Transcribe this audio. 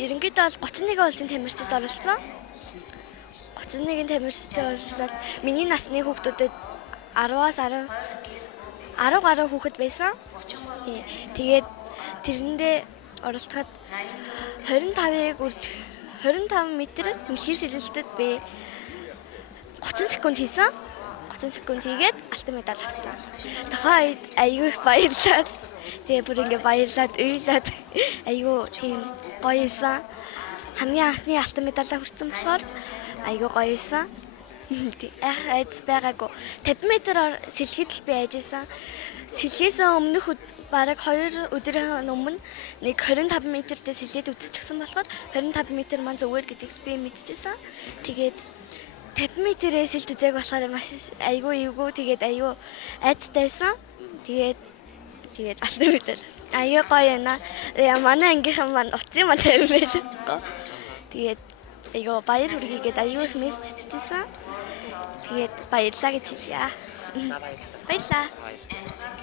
ерөнхийдөө бол 31 улсын тамирчид оролцсон. 31 тамирчид оролцоод миний насны хүүхдүүдэд 10-аас 10 гаруй хүүхэд байсан. Тэгээд тэрэндээ оролцоход 25 м мэлхий сэлэлтэд би 30 секунд хийсэн. 30 секунд хийгээд алтан медаль авсан. Тухайн үед аюу их баярлаад тэгээ бүр ингээ баярлаад уйлаад аюу тийм гоё исэн. Хамгийн анхны алтан медалаа хүртсэн болохоор аюу гоё исэн. Айдас байгаагүй. 50 м сэлэхэд л би айжсэн. Сэлхээс өмнөх бараг 2 өдрийн өмнө нэг 25 м-тэй сэлээд үдчихсэн болохоор 25 м маань зүгээр гэдэгт би мэдчихсэн. Тэгээд 50 м-ээр сэлж үзээг болохоор маш айгүй эвгүй тэгээд айгүй айцтайсан. Тэгээд алтан медаль. Аюу гоё байна. Манай ангийнхан маань утсын маань тавин байлгүй. Тэгээд айгүй баяр хүргийгээд аюу их мессеж чичээсэн. Тэгээд баярлаа гэж хэлье. Баярлаа.